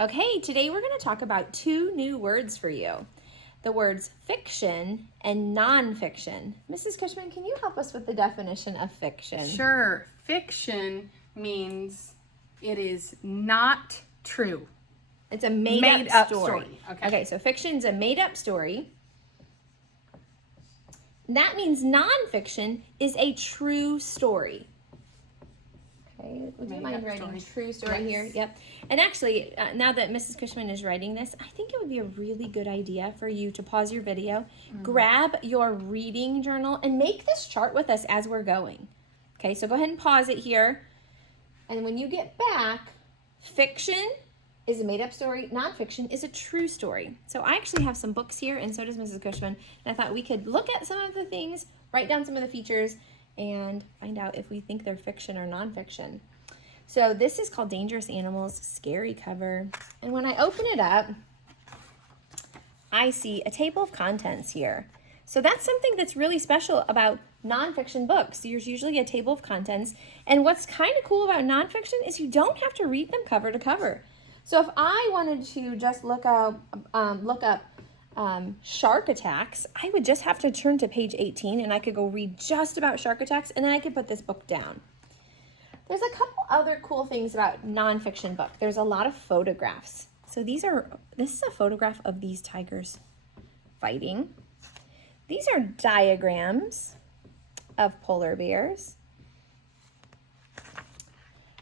Okay, today we're going to talk about two new words for you. The words fiction and nonfiction. Mrs. Cushman, can you help us with the definition of fiction? Sure. Fiction means it is not true. It's a made-up story. Okay, so fiction's a made-up story. That means nonfiction is a true story. Okay, would you mind writing true story here? Yep. And actually, now that Mrs. Cushman is writing this, I think it would be a really good idea for you to pause your video, grab your reading journal, and make this chart with us as we're going. Okay, so go ahead and pause it here. And when you get back, fiction is a made-up story. Nonfiction is a true story. So I actually have some books here, and so does Mrs. Cushman. And I thought we could look at some of the things, write down some of the features, and find out if we think they're fiction or nonfiction. So this is called Dangerous Animals, scary cover. And when I open it up, I see a table of contents here. So that's something that's really special about nonfiction books. There's usually a table of contents. And what's kind of cool about nonfiction is you don't have to read them cover to cover. So if I wanted to just look up shark attacks, I would just have to turn to page 18 and I could go read just about shark attacks, and then I could put this book down. There's a couple other cool things about nonfiction book. There's a lot of photographs. So this is a photograph of these tigers fighting. These are diagrams of polar bears.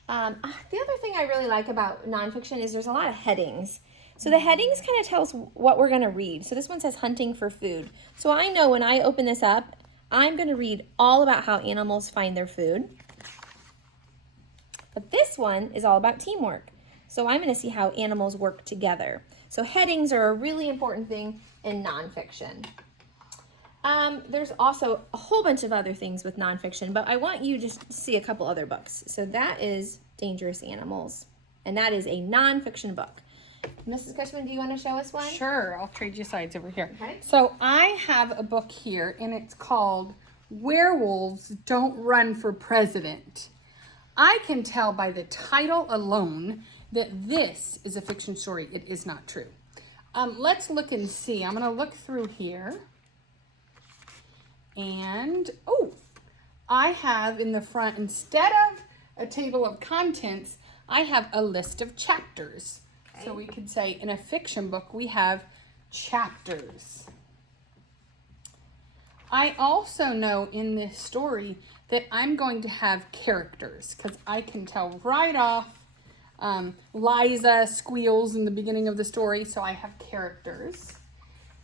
The other thing I really like about nonfiction is there's a lot of headings. So the headings kind of tell us what we're going to read. So this one says hunting for food. So I know when I open this up, I'm going to read all about how animals find their food. But this one is all about teamwork. So I'm going to see how animals work together. So headings are a really important thing in nonfiction. There's also a whole bunch of other things with nonfiction, but I want you to see a couple other books. So that is Dangerous Animals, and that is a nonfiction book. Mrs. Cushman, do you want to show us one? Sure. I'll trade you sides over here. Okay. So I have a book here, and it's called Werewolves Don't Run for President. I can tell by the title alone that this is a fiction story. It is not true. Let's look and see. I'm going to look through here. And, I have in the front, instead of a table of contents, I have a list of chapters. Okay. So we could say in a fiction book, we have chapters. I also know in this story that I'm going to have characters because I can tell right off. Liza squeals in the beginning of the story, so I have characters.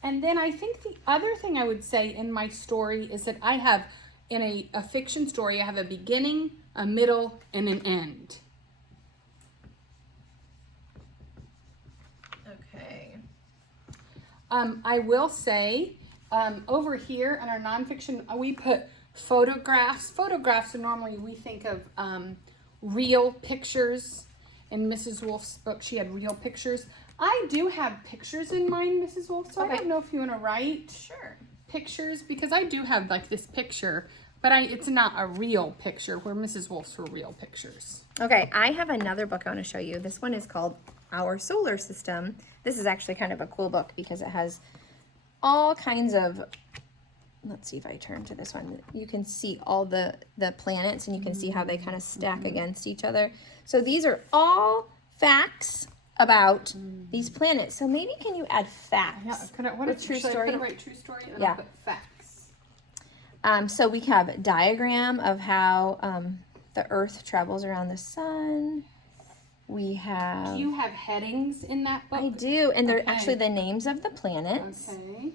And then I think the other thing I would say in my story is that I have, in a fiction story, I have a beginning, a middle, and an end. Okay. I will say, over here in our nonfiction, we put photographs. Photographs are normally, we think of real pictures. In Mrs. Wolf's book, she had real pictures. I do have pictures in mine, Mrs. Wolf, so okay. I don't know if you want to write pictures, because I do have like this picture, but it's not a real picture, where Mrs. Wolf's were real pictures. Okay, I have another book I want to show you. This one is called Our Solar System. This is actually kind of a cool book because it has all kinds of, let's see if I turn to this one. You can see all the planets, and you can see how they kind of stack against each other. So these are all facts about these planets. So maybe can you add facts? Yeah, what is true story? Could I write true story and I'll put facts? So we have a diagram of how the Earth travels around the sun. We have. Do you have headings in that book? I do, and they're actually the names of the planets. Okay.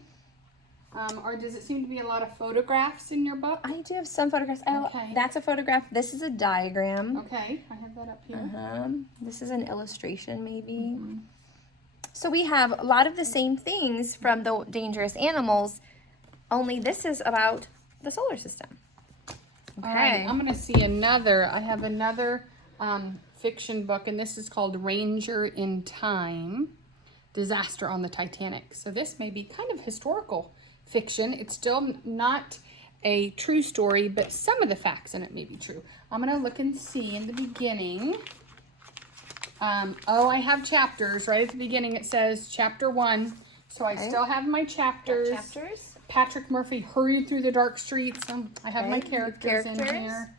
Or does it seem to be a lot of photographs in your book? I do have some photographs. Okay. That's a photograph. This is a diagram. Okay, I have that up here. This is an illustration, maybe. So we have a lot of the same things from the Dangerous Animals, only this is about the solar system. Okay. All right, I'm going to see another. I have another fiction book, and this is called Ranger in Time, Disaster on the Titanic. So this may be kind of historical fiction. It's still not a true story, but some of the facts in it may be true. I'm going to look and see in the beginning. Oh, I have chapters. Right at the beginning it says chapter 1. So I still have my chapters. Chapters. Patrick Murphy hurried through the dark streets. I have my characters in Characters. here.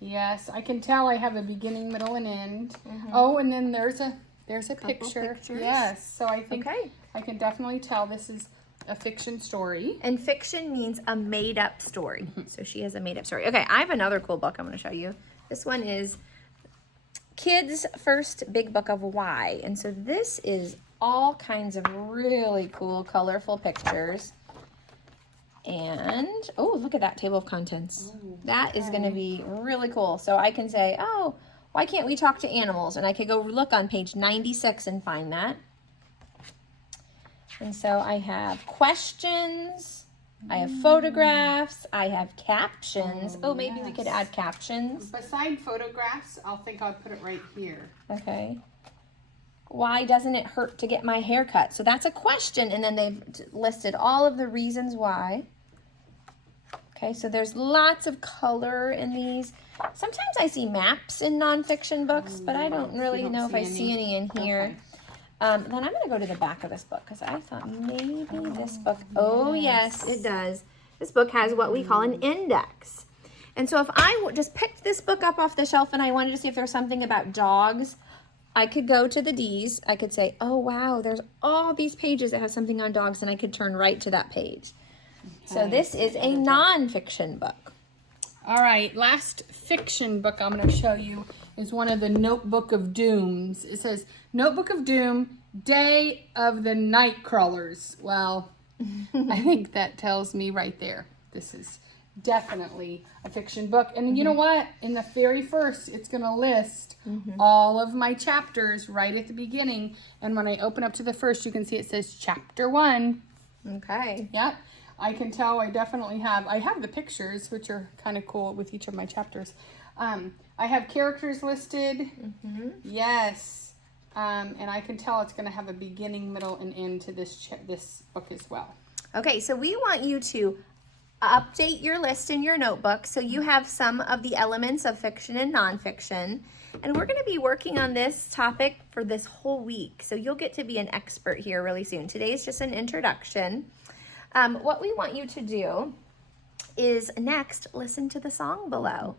Yes, I can tell I have a beginning, middle, and end. Oh, and then there's a picture. Pictures. Yes, so I think Okay. I can definitely tell this is a fiction story. And fiction means a made-up story. So she has a made-up story. Okay, I have another cool book I'm going to show you. This one is Kids' First Big Book of Why. And so this is all kinds of really cool, colorful pictures. And, oh, look at that table of contents. That is going to be really cool. So I can say, oh, why can't we talk to animals? And I could go look on page 96 and find that. And so I have questions, I have photographs, I have captions. Oh, maybe we could add captions. Beside photographs, I'll put it right here. Okay. Why doesn't it hurt to get my hair cut? So that's a question, and then they've listed all of the reasons why. Okay, so there's lots of color in these. Sometimes I see maps in nonfiction books, but I don't really know if I see any in here. Okay. Then I'm going to go to the back of this book because I thought maybe this book, oh yes, it does. This book has what we call an index. And so if I just picked this book up off the shelf and I wanted to see if there was something about dogs, I could go to the D's. I could say, oh wow, there's all these pages that have something on dogs, and I could turn right to that page. Okay. So this is a nonfiction book. All right, last fiction book I'm going to show you is one of the Notebook of Dooms. It says, Notebook of Doom, Day of the Nightcrawlers. Well, I think that tells me right there. This is definitely a fiction book. And you know what? In the very first, it's going to list all of my chapters right at the beginning. And when I open up to the first, you can see it says Chapter 1. Okay. Yep. I can tell I definitely have, I have the pictures, which are kind of cool with each of my chapters. I have characters listed. Yes. And I can tell it's going to have a beginning, middle, and end to this book as well. Okay, so we want you to update your list in your notebook so you have some of the elements of fiction and nonfiction. And we're going to be working on this topic for this whole week. So you'll get to be an expert here really soon. Today's just an introduction. What we want you to do is next listen to the song below.